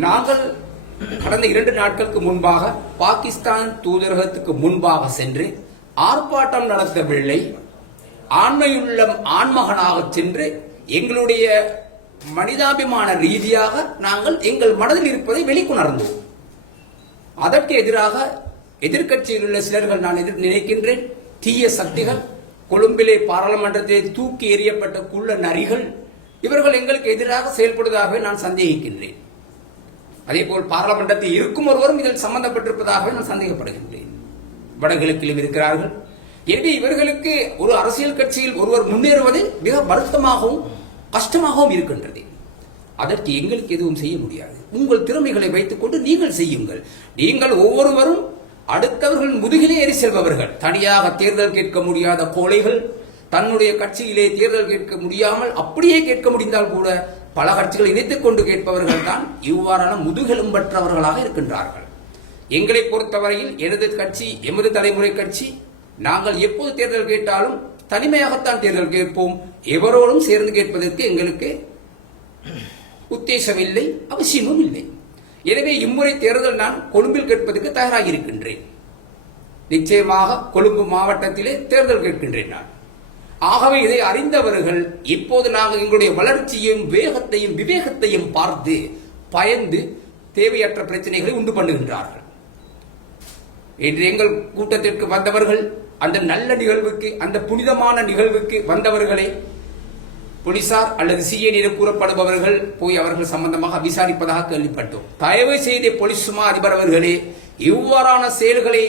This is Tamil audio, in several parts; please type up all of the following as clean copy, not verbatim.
நாங்கள் கடந்த 2 நாட்களுக்கு முன்பாக பாகிஸ்தான் தூதரகத்துக்கு முன்பாக சென்று ஆர்ப்பாட்டம் நடத்தவில்லை. ஆண்மையுள்ளம் ஆண்மகனாக சென்று எங்களுடைய மனிதாபிமான ரீதியாக நாங்கள் எங்கள் மனதில் இருப்பதை வெளிக்கொணர்ந்தோம். அதற்கு எதிராக எதிர்கட்சியில் உள்ள சிலர்கள் நான் நினைக்கின்றேன் தீய சக்திகள், கொழும்பிலே பாராளுமன்றத்தில் தூக்கி எறியப்பட்ட குள்ள நரிகள், இவர்கள் எங்களுக்கு எதிராக செயல்படுவதாகவே நான் சந்தேகிக்கின்றேன். அதேபோல் பாராளுமன்றத்தில் இருக்கும் ஒருவரும் இதில் சம்பந்தப்பட்டிருப்பதாகவே நான் சந்தேகப்படுகின்றேன். வடகிழக்கிலும் இருக்கிறார்கள். எனவே இவர்களுக்கு ஒரு அரசியல் கட்சியில் ஒருவர் முன்னேறுவது மிக வருத்தமாகவும் கஷ்டமாகவும் இருக்கின்றது. அதற்கு எங்களுக்கு எதுவும் செய்ய முடியாது. உங்கள் திறமைகளை வைத்துக் கொண்டு நீங்கள் செய்யுங்கள். நீங்கள் ஒவ்வொருவரும் அடுத்தவர்கள் முதுகிலே ஏறி செல்பவர்கள். தனியாக தேர்தல் கேட்க முடியாத கோழைகள், தன்னுடைய கட்சியிலே தேர்தல் கேட்க முடியாமல் அப்படியே கேட்க முடிந்தால் கூட பல கட்சிகளை இணைத்துக் கொண்டு கேட்பவர்கள் தான் இவ்வாறான முதுகெலும்பற்றவர்களாக இருக்கின்றார்கள். எங்களை பொறுத்தவரையில் எனது கட்சி, எமது தலைமுறை கட்சி, நாங்கள் எப்போது தேர்தல் கேட்டாலும் தனிமையாகத்தான் தேர்தல் கேட்போம். எவரோடும் சேர்ந்து கேட்பதற்கு எங்களுக்கு உத்தேசம் இல்லை, அவசியமும் இல்லை. எனவே இம்முறை தேர்தல் நான் கொழும்பில் கேட்பதற்கு தயாராக இருக்கின்றேன். நிச்சயமாக கொழும்பு மாவட்டத்திலே தேர்தல் கேட்கின்றேன் நான். ஆகவே இதை அறிந்தவர்கள் இப்போது நாங்கள் எங்களுடைய வளர்ச்சியையும் வேகத்தையும் விவேகத்தையும் பார்த்து பயந்து தேவையற்ற பிரச்சனைகளை உண்டு பண்ணுகின்றார்கள். இன்று எங்கள் கூட்டத்திற்கு வந்தவர்கள், அந்த நல்ல நிகழ்வுக்கு, அந்த புனிதமான நிகழ்வுக்கு வந்தவர்களை போலீசார் அல்லது சிஐடி கூறப்படுபவர்கள் போய் அவர்கள் சம்பந்தமாக விசாரிப்பதாக கேள்விப்பட்டோம். தயவு செய்து போலீஸ் சுமா அதிபர் அவர்களே, இவ்வாறான செயல்களை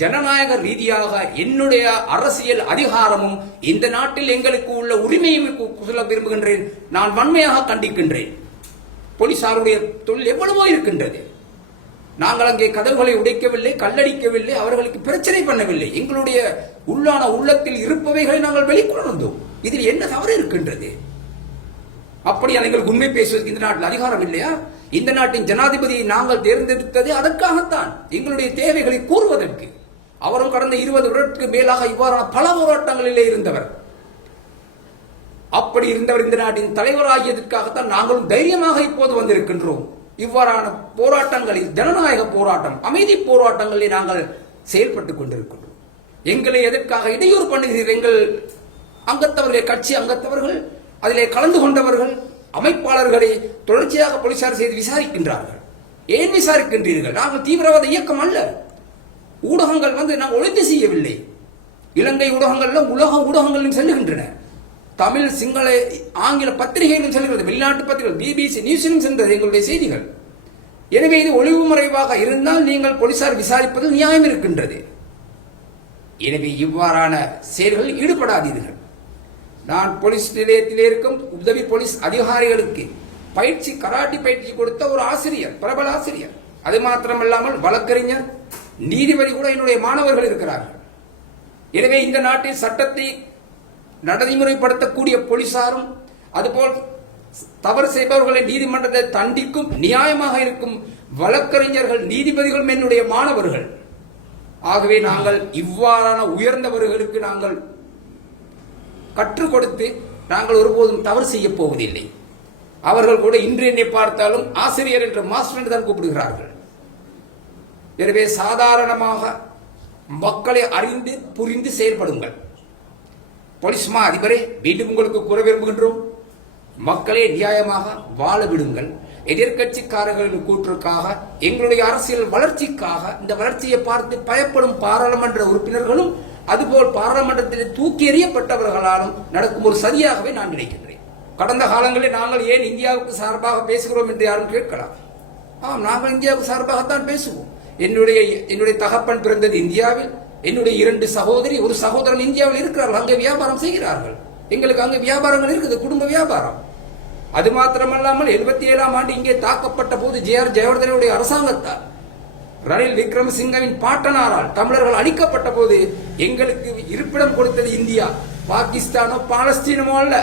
ஜனநாயக ரீதியாக என்னுடைய அரசியல் அதிகாரமும் இந்த நாட்டில் எங்களுக்கு உள்ள உரிமையும் சொல்ல விரும்புகின்றேன். நான் வன்மையாக கண்டிக்கின்றேன். போலீசாருடைய தொழில் எவ்வளவோ இருக்கின்றது. நாங்கள் அங்கே கதவுகளை உடைக்கவில்லை, கல்லடிக்கவில்லை, அவர்களுக்கு பிரச்சனை பண்ணவில்லை. எங்களுடைய உள்ளான உள்ளத்தில் இருப்பவைகளை நாங்கள் வெளிக்கொணர்ந்தோம். இதில் என்ன தவறு இருக்கின்றது? அப்படியா எங்களுக்கு உண்மை பேசுவதற்கு இந்த நாட்டில் அதிகாரம் இல்லையா? இந்த நாட்டின் ஜனாதிபதியை நாங்கள் தேர்ந்தெடுத்தது அதற்காகத்தான், எங்களுடைய தேவைகளை கூறுவதற்கு. அவரும் கடந்த 20 வருடத்துக்கு மேலாக இவ்வாறான பல போராட்டங்களிலே இருந்தவர். அப்படி இருந்தவர் இந்த நாட்டின் தலைவராகியதற்காகத்தான் நாங்களும் தைரியமாக இப்போது வந்திருக்கின்றோம். இவ்வாறான போராட்டங்களில், ஜனநாயக போராட்டம், அமைதி போராட்டங்களில் நாங்கள் செயல்பட்டுக் கொண்டிருக்கின்றோம். எங்களை எதற்காக இடையூறு பண்ணுகிறீர்கள்? எங்கள் அங்கத்தவர்கள், கட்சி அங்கத்தவர்கள், அதிலே கலந்து கொண்டவர்கள், அமைப்பாளர்களை தொடர்ச்சியாக போலீசார் செய்து விசாரிக்கின்றார்கள். ஏன் விசாரிக்கின்றீர்கள்? நாங்கள் தீவிரவாத இயக்கம் அல்ல. ஊடகங்கள் நாங்கள் ஒழித்து செய்யவில்லை. இலங்கை ஊடகங்கள்ல உலக ஊடகங்களும் செல்லுகின்றன. தமிழ், சிங்கள, ஆங்கில பத்திரிகைகளும் செல்கிறது. வெளிநாட்டு பத்திரிகைகள், பிபிசி நியூஸிலும் சென்றது எங்களுடைய செய்திகள். எனவே இது ஒளிவு மறைவாக இருந்தால் நீங்கள் போலீசார் விசாரிப்பது நியாயம் இருக்கின்றது. எனவே இவ்வாறான செயல்களில் ஈடுபடாதீர்கள். நான் போலீஸ் நிலையத்தில் இருக்கும் உதவி போலீஸ் அதிகாரிகளுக்கு பயிற்சி, கராட்டி பயிற்சி கொடுத்த ஒரு ஆசிரியர், பிரபல ஆசிரியர். அது மாத்திரமல்லாமல் வழக்கறிஞர், நீதிபதி கூட என்னுடைய மாணவர்கள் இருக்கிறார்கள். எனவே இந்த நாட்டில் சட்டத்தை நடைமுறைப்படுத்தக்கூடிய போலீசாரும், அதுபோல் தவறு செய்பவர்களை நீதிமன்றத்தை தண்டிக்கும் நியாயமாக இருக்கும் வழக்கறிஞர்கள், நீதிபதிகளும் என்னுடைய மாணவர்கள். ஆகவே நாங்கள் இவ்வாறான உயர்ந்தவர்களுக்கு நாங்கள் கற்றுக் கொடுத்து நாங்கள் ஒருபோதும் தவறு செய்ய போவதில்லை. அவர்கள் கூட இன்று என்னை பார்த்தாலும் ஆசிரியர் என்று, மாஸ்டர் என்று தான் கூப்பிடுகிறார்கள். எனவே சாதாரணமாக மக்களை அறிந்து புரிந்து செயல்படுங்கள். போலீஸ் மா அதிபரே, மீண்டும் உங்களுக்கு கூற விரும்புகின்றோம், மக்களை நியாயமாக வாழ விடுங்கள். எதிர்கட்சிக்காரர்களின் கூற்றுக்காக, எங்களுடைய அரசியல் வளர்ச்சிக்காக, இந்த வளர்ச்சியை பார்த்து பயப்படும் பாராளுமன்ற உறுப்பினர்களும், அதுபோல் பாராளுமன்றத்தில் தூக்கி எறியப்பட்டவர்களாலும் நடக்கும் ஒரு சதியாகவே நான் நினைக்கின்றேன். கடந்த காலங்களில் நாங்கள் ஏன் இந்தியாவுக்கு சார்பாக பேசுகிறோம் என்று யாரும் கேட்கலாம். நாங்கள் இந்தியாவுக்கு சார்பாகத்தான் பேசுவோம். என்னுடைய தகப்பன் பிறந்தது இந்தியாவில். என்னுடைய 2 சகோதரி, ஒரு சகோதரன் இந்தியாவில் இருக்கிறார்கள். அங்கே வியாபாரம் செய்கிறார்கள். எங்களுக்கு அங்கே வியாபாரங்கள் இருக்குது, குடும்ப வியாபாரம். அது மாத்திரமல்லாமல் 77ஆம் ஆண்டு இங்கே தாக்கப்பட்ட போது ஜே.ஆர். ஜெயவர்தனுடைய அரசாங்கத்தால், ரணில் விக்ரமசிங்கவின் பாட்டனாரால் தமிழர்கள் அழிக்கப்பட்ட போது எங்களுக்கு இருப்பிடம் கொடுத்தது இந்தியா, பாகிஸ்தானோ பாலஸ்தீனமோ அல்ல.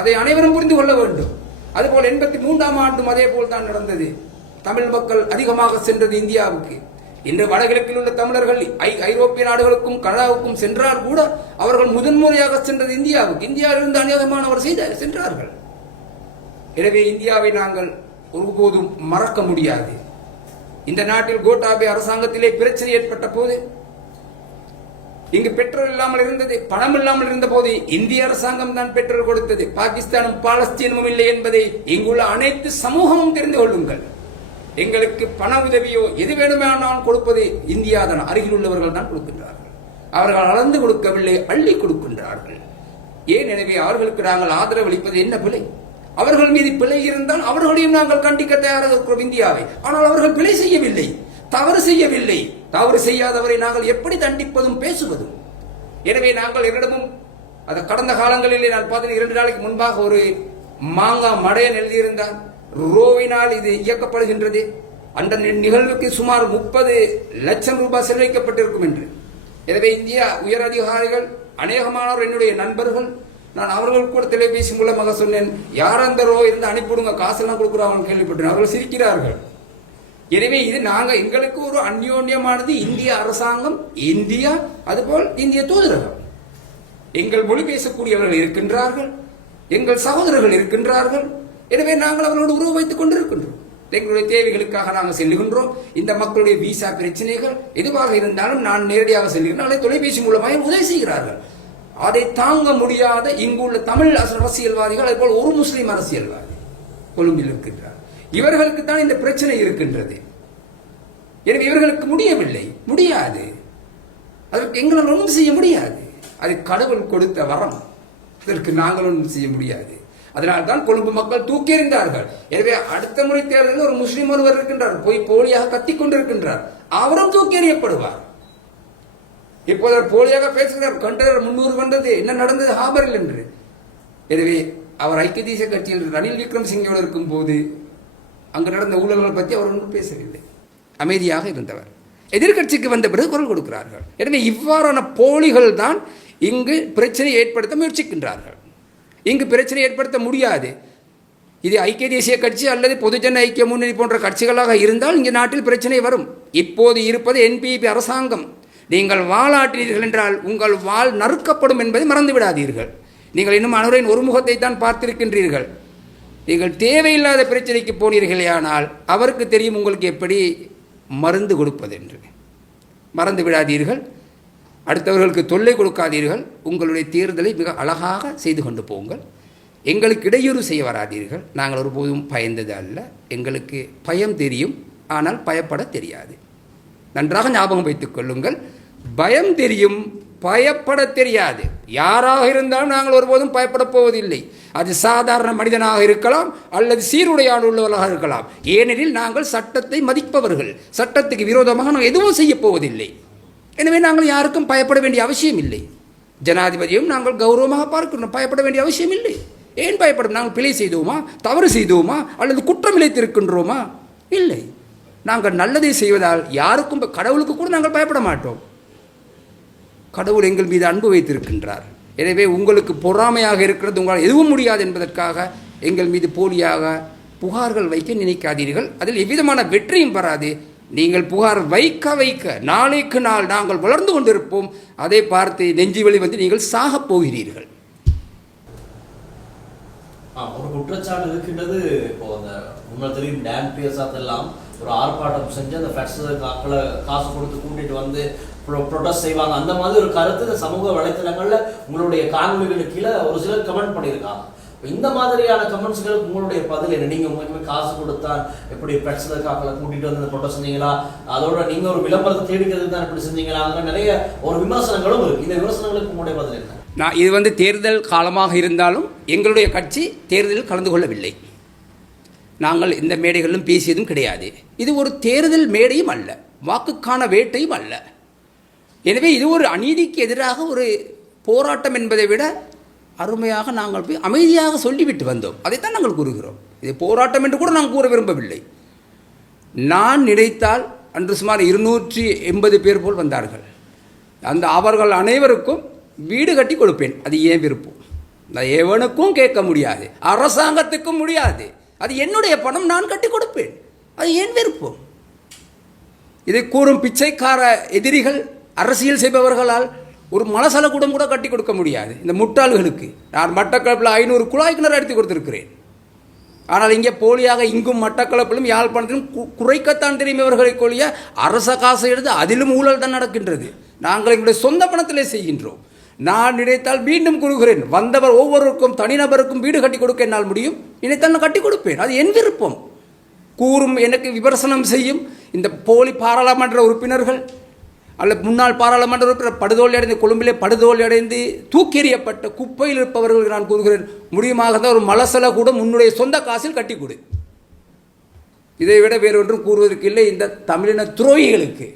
அதை அனைவரும் புரிந்து கொள்ள வேண்டும். அதுபோல் 83ஆம் ஆண்டும் அதே போல் தான் நடந்தது. தமிழ் மக்கள் அதிகமாக சென்றது இந்தியாவுக்கு. இன்று வடகிழக்கில் உள்ள தமிழர்கள் ஐரோப்பிய நாடுகளுக்கும் கனடாவுக்கும் சென்றால் கூட அவர்கள் முதன்முறையாக சென்றது இந்தியாவுக்கு. இந்தியாவிலிருந்து அநேகமானவர் சென்றார்கள். எனவே இந்தியாவை நாங்கள் ஒருபோதும் மறக்க முடியாது. இந்த நாட்டில் கோட்டாபே அரசாங்கத்திலே பிரச்சனை ஏற்பட்ட போது, இங்கு பெட்ரோல் இல்லாமல் இருந்தது, பணம் இல்லாமல் இருந்த போது இந்திய அரசாங்கம் தான் பெட்ரோல் கொடுத்தது. பாகிஸ்தானும் பாலஸ்தீனமும் இல்லை என்பதை இங்குள்ள அனைத்து சமூகமும் தெரிந்து கொள்ளுங்கள். எங்களுக்கு பண உதவியோ எது வேணுமானாலும் கொடுப்பது இந்தியா தான், அருகில் உள்ளவர்கள் தான் கொடுக்கின்றார்கள். அவர்கள் அளந்து கொடுக்கவில்லை, அள்ளி கொடுக்கின்றார்கள். ஏன்? எனவே அவர்களுக்கு நாங்கள் ஆதரவு அளிப்பது என்ன பிழை? அவர்கள் மீது பிழை இருந்தால் அவர்களையும் நாங்கள் கண்டிக்க தயாராக இருக்கிறோம் இந்தியாவை. ஆனால் அவர்கள் பிழை செய்யவில்லை, தவறு செய்யவில்லை. தவறு செய்யாதவரை நாங்கள் எப்படி தண்டிப்பதும் பேசுவதும்? எனவே நாங்கள் என்னிடமும் அது கடந்த காலங்களிலே நான் பார்த்தேன், 2 நாளைக்கு முன்பாக ஒரு மாங்கா மடையன் எழுதியிருந்தார், ரோவினால் இது இயக்கப்படுகின்றது, அந்த நிகழ்வுக்கு சுமார் 30 லட்சம் ரூபாய் செலவழிக்கப்பட்டிருக்கும் என்று. எனவே இந்தியா உயர் அதிகாரிகள் அநேகமானவர் என்னுடைய நண்பர்கள், நான் அவர்கள் கூட தொலைபேசி மூலமாக சொன்னேன், யார் அந்த ரோ இருந்து அனுப்பிவிடுங்க, காசெல்லாம் கொடுக்குறாங்க கேள்விப்பட்டேன். அவர்கள் சிரிக்கிறார்கள். எனவே இது நாங்கள் எங்களுக்கு ஒரு அந்யோன்யமானது இந்திய அரசாங்கம், இந்தியா, அதுபோல் இந்திய தூதரகம். எங்கள் மொழி பேசக்கூடியவர்கள் இருக்கின்றார்கள், எங்கள் சகோதரர்கள் இருக்கின்றார்கள். எனவே நாங்கள் அவர்களோடு உறவு வைத்துக் கொண்டிருக்கின்றோம். எங்களுடைய தேவைகளுக்காக நாங்கள் செல்லுகின்றோம். இந்த மக்களுடைய விசா பிரச்சனைகள் எதுவாக இருந்தாலும் நான் நேரடியாக செல்கிறேன், தொலைபேசி மூலமாக உதவி செய்கிறார்கள். அதை தாங்க முடியாத இங்குள்ள தமிழ் அரசியல்வாதிகள், அதுபோல் ஒரு முஸ்லீம் அரசியல்வாதி கொழும்பில் இருக்கின்றார். இவர்களுக்கு தான் இந்த பிரச்சனை இருக்கின்றது. எனவே இவர்களுக்கு முடியவில்லை, முடியாது. அதற்கு எங்களால் ஒன்றும் செய்ய முடியாது. அது கடவுள் கொடுத்த வரம், அதற்கு நாங்கள் ஒன்றும் செய்ய முடியாது. அதனால்தான் கொழும்பு மக்கள் தூக்கி எறிந்தார்கள். எனவே அடுத்த முறை தேர்தலில் ஒரு முஸ்லீம் ஒருவர் இருக்கின்றார், போய் போலியாக கத்திக் கொண்டிருக்கின்றார், அவரும் தூக்கி எறியப்படுவார். இப்போது அவர் போலியாக பேசுகிறார், கண்டனர் 300 வந்தது, என்ன நடந்தது ஹாபரில் என்று. எனவே அவர் ஐக்கிய தேசிய கட்சியில் ரணில் விக்ரமசிங்கோடு இருக்கும் போது அங்கு நடந்த ஊழல்கள் பற்றி அவர் ஒன்றும் பேசவில்லை, அமைதியாக இருந்தவர். எதிர்கட்சிக்கு வந்த பிறகு குரல் கொடுக்கிறார்கள். எனவே இவ்வாறான போலிகள் தான் இங்கு பிரச்சனை ஏற்படுத்த முயற்சிக்கின்றார்கள். இங்கு பிரச்சனை ஏற்படுத்த முடியாது. இது ஐக்கிய தேசிய கட்சி அல்லது பொதுஜன ஐக்கிய முன்னணி போன்ற கட்சிகளாக இருந்தால் இங்கு நாட்டில் பிரச்சனை வரும். இப்போது இருப்பது என்பிபி அரசாங்கம். நீங்கள் வாளாட்டினீர்கள் என்றால் உங்கள் வாள் நறுக்கப்படும் என்பதை மறந்து விடாதீர்கள். நீங்கள் இன்னும் அனுரையின் ஒரு முகத்தை தான் பார்த்திருக்கின்றீர்கள். நீங்கள் தேவையில்லாத பிரச்சனைக்கு போனீர்களே, ஆனால் அவருக்கு தெரியும் உங்களுக்கு எப்படி மருந்து கொடுப்பது என்று. மறந்து விடாதீர்கள். அடுத்தவர்களுக்கு தொல்லை கொடுக்காதீர்கள். உங்களுடைய தேர்தலை மிக அழகாக செய்து கொண்டு போங்கள். எங்களுக்கு இடையூறு செய்ய வராதீர்கள். நாங்கள் ஒருபோதும் பயந்தது அல்ல. எங்களுக்கு பயம் தெரியும், ஆனால் பயப்பட தெரியாது. நன்றாக ஞாபகம் வைத்துக் கொள்ளுங்கள். பயம் தெரியும், பயப்பட தெரியாது. யாராக இருந்தாலும் நாங்கள் ஒருபோதும் பயப்பட போவதில்லை. அது சாதாரண மனிதனாக இருக்கலாம் அல்லது சீருடையாடு உள்ளவர்களாக இருக்கலாம். ஏனெனில் நாங்கள் சட்டத்தை மதிப்பவர்கள். சட்டத்துக்கு விரோதமாக நாங்கள் எதுவும் செய்ய போவதில்லை. எனவே நாங்கள் யாருக்கும் பயப்பட வேண்டிய அவசியம் இல்லை. ஜனாதிபதியும் நாங்கள் கௌரவமாக பார்க்கிறோம், பயப்பட வேண்டிய அவசியம் இல்லை. ஏன் பயப்படும்? நாங்கள் பிழை செய்தோமா, தவறு செய்தோமா, அல்லது குற்றம் இழைத்திருக்கின்றோமா? இல்லை. நாங்கள் நல்லதை செய்வதால் யாருக்கும், கடவுளுக்கு கூட நாங்கள் பயப்பட மாட்டோம். கடவுள் எங்கள் மீது அன்பு வைத்திருக்கின்றார். எனவே உங்களுக்கு பொறாமையாக இருக்கிறது, உங்களால் எதுவும் முடியாது என்பதற்காக எங்கள் மீது போலியாக புகார்கள் வைக்க நினைக்காதீர்கள். அதில் எவ்விதமான வெற்றியும் பெறாது. நீங்கள் புகார் வைக்க வைக்க நாளைக்கு நாள் நாங்கள் வளர்ந்து கொண்டிருப்போம். அதை பார்த்து நெஞ்சு வலி வந்து நீங்கள் சாகப் போகிறீர்கள். ஒரு குற்றச்சாட்டு இருக்கின்றது. இப்போ அந்த முன்னர் தெரியும் டேம் பிஎஸ்ஆத்தெல்லாம் ஒரு ஆர்ப்பாட்டம் செஞ்சு அந்த ஃபெட்ஸுக்காக்களை காசு கொடுத்து கூட்டிட்டு வந்து ப்ரொடெஸ்ட் செய்வாங்க. அந்த மாதிரி ஒரு கருத்து சமூக வலைத்தளங்களில் உங்களுடைய காணொலிகளுக்கு கீழே ஒரு சிலர் கமெண்ட் பண்ணியிருக்காங்க. இந்த மாதிரியான கமெண்ட்ஸ்களுக்கு உங்களுடைய பதில் என்ன? நீங்க உங்களுக்கு காசு கொடுத்தா எப்படி பிரச்சனைக்காக்களை கூட்டிட்டு வந்து ப்ரொடெஸ்ட் செஞ்சீங்களா? அதோட நீங்க ஒரு விளம்பரத்தை தேடிக்கிறது தான் இப்படி செஞ்சீங்களா? நிறைய ஒரு விமர்சனங்களும் இருக்கு. இந்த விமர்சனங்களுக்கு உங்களுடைய பதில் என்ன? நான் இது வந்து தேர்தல் காலமாக இருந்தாலும் எங்களுடைய கட்சி தேர்தலில் கலந்து கொள்ளவில்லை. நாங்கள் இந்த மேடைகளிலும் பேசியதும் கிடையாது. இது ஒரு தேர்தல் மேடையும் அல்ல, வாக்குக்கான வேட்டையும் அல்ல. எனவே இது ஒரு அநீதிக்கு எதிராக ஒரு போராட்டம் என்பதை விட அருமையாக நாங்கள் போய் அமைதியாக சொல்லிவிட்டு வந்தோம். அதைத்தான் நாங்கள் கூறுகிறோம். இது போராட்டம் என்று கூட நாங்கள் கூற விரும்பவில்லை. நான் நினைத்தால் அன்று சுமார் 280 பேர் போல் வந்தார்கள். அந்த அவர்கள் அனைவருக்கும் வீடு கட்டி கொடுப்பேன். அது ஏன் விருப்பம், நான் எவனுக்கும் கேட்க முடியாது, அரசாங்கத்துக்கும் முடியாது. அது என்னுடைய பணம், நான் கட்டி கொடுப்பேன். அது ஏன் விருப்பம்? இதை கூறும் பிச்சைக்கார எதிரிகள், அரசியல் செய்பவர்களால் ஒரு மலசல கூடம் கூட கட்டி கொடுக்க முடியாது. இந்த முட்டாள்களுக்கு நான் மட்டக்களப்பில் 500 குழாய் கிணறு எடுத்து கொடுத்துருக்கிறேன். ஆனால் இங்கே போலியாக இங்கும் மட்டக்களப்பிலும் யாழ்ப்பாணத்திலும் குறைக்கத்தான் தெரியும் இவர்களை கொள்ளிய அரச காசை எடுத்து அதிலும் ஊழல் தான் நடக்கின்றது. நாங்கள் எங்களுடைய சொந்த பணத்திலே செய்கின்றோம். நான் நினைத்தால் மீண்டும் கூறுகிறேன், வந்தவர் ஒவ்வொருவருக்கும் தனிநபருக்கும் வீடு கட்டி கொடுக்க என்னால் முடியும். நினைத்தால் நான் கட்டி கொடுப்பேன். அது என் விருப்பம். கூறும் எனக்கு விமர்சனம் செய்யும் இந்த போலி பாராளுமன்ற உறுப்பினர்கள் அல்லது முன்னாள் பாராளுமன்ற உறுப்பினர் படுதோல்வி அடைந்து கொழும்பிலே படுதோல்வி அடைந்து தூக்கி எறியப்பட்ட குப்பையில் இருப்பவர்களுக்கு நான் கூறுகிறேன், முடியுமாக தான் ஒரு மலசல கூட உன்னுடைய சொந்த காசில் கட்டி கொடு. இதை விட வேறொன்றும் கூறுவதற்கு இல்லை இந்த தமிழின துரோகிகளுக்கு.